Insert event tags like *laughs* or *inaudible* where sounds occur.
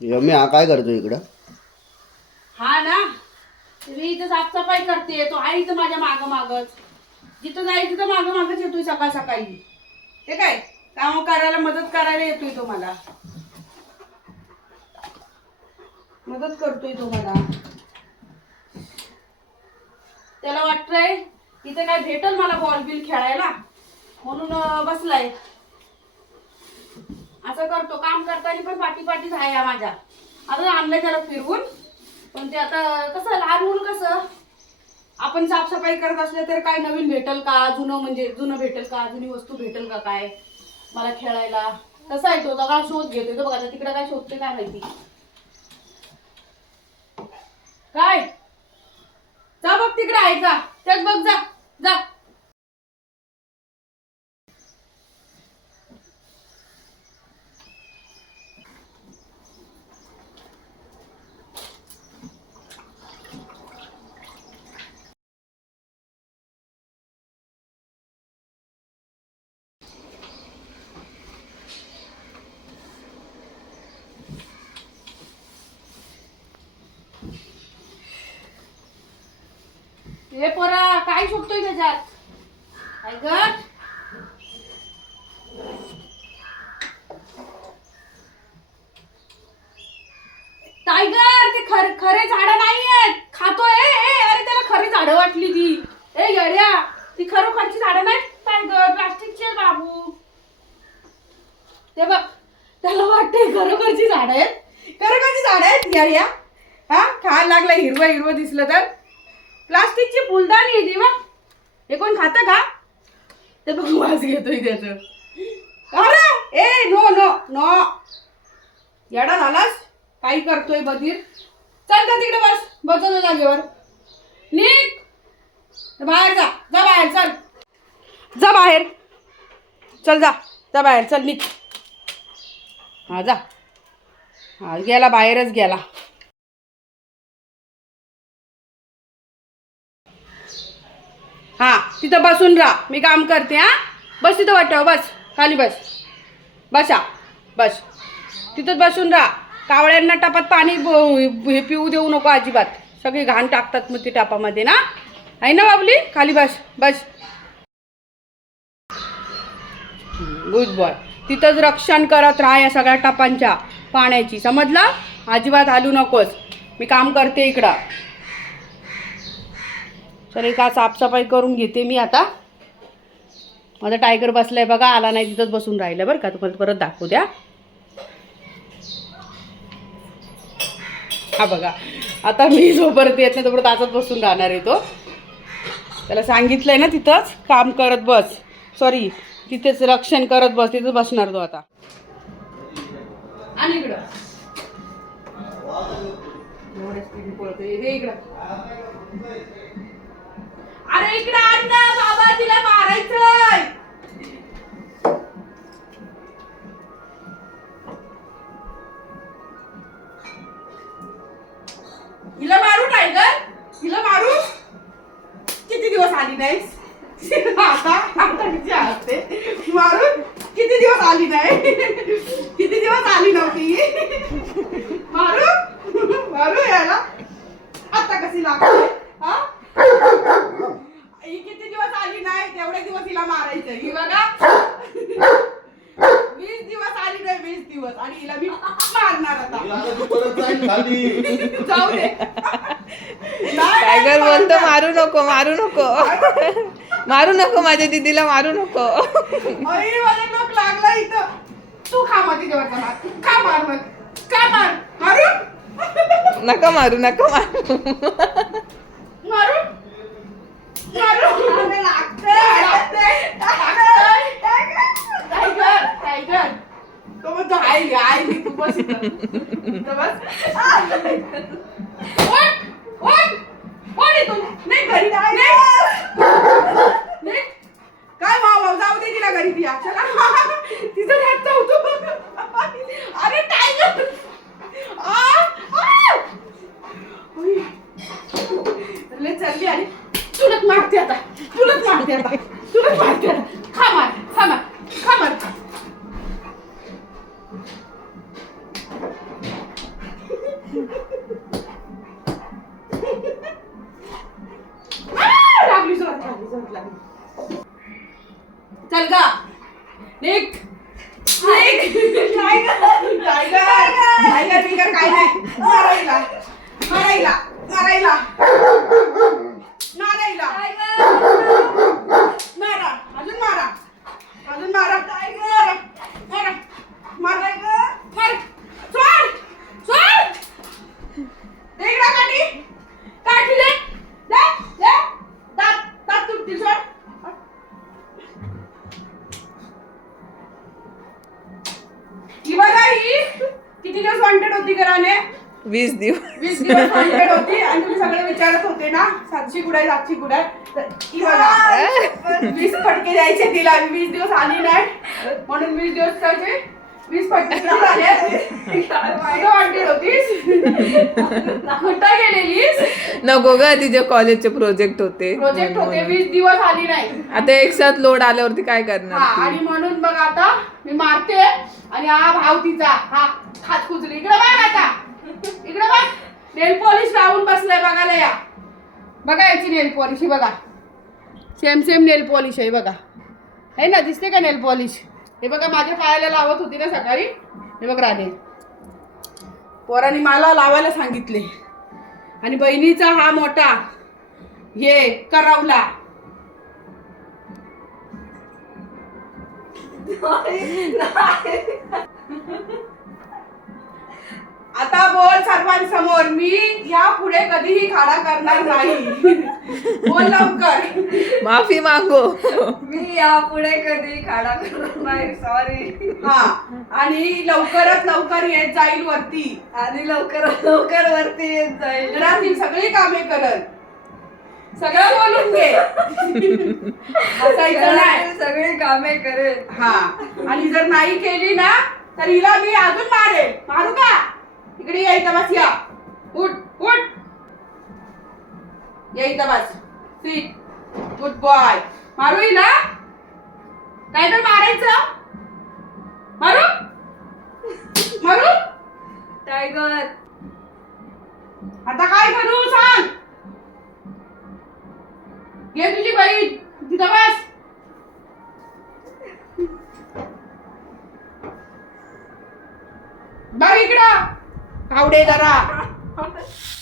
Yummy हा काय करतो इकडं? हा ना. मी इथं साफसफाई करते. तो आहे इथं माझ्या माग मागच जिथं जाईल तिथं माग मागच येतोय सकाळ सकाळी. ते काय? काम करायला मदत करायला येतोय तो मला. मदत करतोय तो मला. त्याला वाटतंय इथं काय भेटल मला बॉल बिल खेळायला? म्हणून बसलाय. असं करतो काम करताना पण पाठी पाठी आहे माझ्या. आता आणलं त्याला फिरवून. पण ते आता कसं लहान मुलं कसं? आपण साफसफाई करत असले तर काय नवीन भेटल का? जुनं म्हणजे जुनं भेटल का? जुनी वस्तू भेटल का काय? मला खेळायला. कसा आहे तो सगळा शोध घेतोय. तो बघा आता तिकडे काय शोधते काय माहिती. काय? जा बघ तिकडे आहे का त्यात बघ जा. जा. हे पोरा काय शोधतोय त्याच्यात? काय ग? टायगर ते खर खरे झाडं नाहीयेत. खातोय. अरे त्याला खरी झाडं वाटली ती. ए येड्या ती खरोखरची झाडं नाही टायगर प्लास्टिकची बाबू. ते बघ त्याला वाटते खरोखरची झाडं आहेत. खरोखरची झाडं आहेत येड्या. हा खायला लागला हिरवं हिरवं दिसलं तर. प्लास्टिकची फुलदाणी येते मग हे कोण खातं का? ते बघ वास घेतोय त्याच. अरे! ए नो नो नो. येडा झालास? काही करतोय बधीर. चल का तिकडे बस. बसवलं जागेवर. निक बाहेर जा. जा बाहेर चल. जा बाहेर. चल जा. जा बाहेर चल निक हा जा. हा गेला बाहेरच गेला. हा तिथं बसून राहा. मी काम करते हा. बस तिथं वाटव बस. खाली बस. बसा. बस. तिथंच बसून राहा. कावळ्यांना टापात पाणी हे पिऊ देऊ नको अजिबात. सगळी घाण टाकतात मग ती टापामध्ये ना? आहे ना बाबली? खाली बस. बस. गुड बॉय तिथंच रक्षण करत राहा या सगळ्या टापांच्या पाण्याची. समजलं? अजिबात आलू नकोस. मी काम करते इकडं. तर का साफसफाई करून घेते मी आता. माझा टायगर बसला आहे बघा आला नाही तिथंच बसून राहिलं बरं का. तुम्हाला परत दाखवू द्या. हा बघा. आता मी जोपर्यंत येत नाही तोपर्यंत आजच बसून राहणार आहे तो. त्याला सांगितलंय ना तिथंच काम करत बस. सॉरी तिथेच रक्षण करत बस तिथंच बसणार तो आता. आणि इकडं. इकडं. अरे इकडे आण ना बाबा तिला मारायचंय. हिला मारू टायगर? हिला मारू? किती दिवस आली नाहीस? आता आता किती असते मारून किती दिवस आली नाही? किती दिवस आली नव्हती? मारू? मारू याला आता कशी लागते हा ही किती दिवस आली नाही तेवढे दिवस हिला मारायचं ही बघा वीस दिवस आली नाही वीस दिवस आणि हिला मी मारणार आता परत जाईल खाली जाऊ दे नाही, टायगर बोलतो. मारू नको मारू नको. मारू नको माझ्या दीदीला मारू नको. अरे मला डोक लागला इथं. तू खा तिच्यावरचा मार का मार मग. का मार. मारू? नका मारू नका मारू. मारू? लागतंय. टायगर. टायगर. तो म्हणतो आई आई मी तू बस काय भाऊ जाऊ दे तिला घरी ती चला तिचं हात अरे टायगर लय चालली अरे चुलत मारते आता. चुलत मारते आता. चुलत मारते रिझल्ट लागली चल गा. निक काय नाही. मारायला. मारायला. मारायला. घराने वीस दिवस. वीस दिवस होती आणि तुम्ही सगळे विचारत होते ना सातशे कुडाय सातशे कुडाय तर ही बघा वीस फटके द्यायचे तिला आणि वीस दिवस आली नाही. म्हणून वीस दिवसाचे वीस कुठं कुठं गेलेलीस? नको ग तिचे कॉलेजचे प्रोजेक्ट होते. प्रोजेक्ट होते. वीस दिवस आली नाही. आता एक साथ लोड आल्यावरती काय करणार आणि? म्हणून बघ आता मी मारते आणि हा भाव तिचा हा खात खुजली. इकडे बघ आता. इकडे बघ. नेल पॉलिश लावून बसलाय बघायला या बघा याची नेल पॉलिश बघा. सेम सेम नेल पॉलिश आहे बघा. आहे ना? दिसते का नेल पॉलिश हे बघा माझ्या पायाला लावत होती ना सकाळी. हे बघ राणे पोरांनी मला लावायला सांगितले. आणि बहिणीचा हा मोठा हे करवला. आता बोल सर्वांसमोर. मी या पुढे कधीही खाडा करणार नाही. बोल लवकर. माफी मागो. मी यापुढे कधी खाडा करणार नाही. सॉरी हा. आणि लवकरात लवकर येत जाईल वरती. आणि लवकर लवकर वरती येत जाईल. घरातील सगळी कामे करत सगळं बोलून घे. हसायचं नाही. घरातील सगळी कामे करेल. हा. आणि जर नाही केली ना तर हिला मी अजून मारेल. मारू का? इकडे या इथं बस या. उठ उठ. या इथं बस. सीट गुड बॉय मारू हिला? काय तर मारायचं? मारू? मारू? टायगर आता काय करू सांग? घे तुझी बहीण. तिथं बस. बघ इकडं. कावडे जरा. *laughs*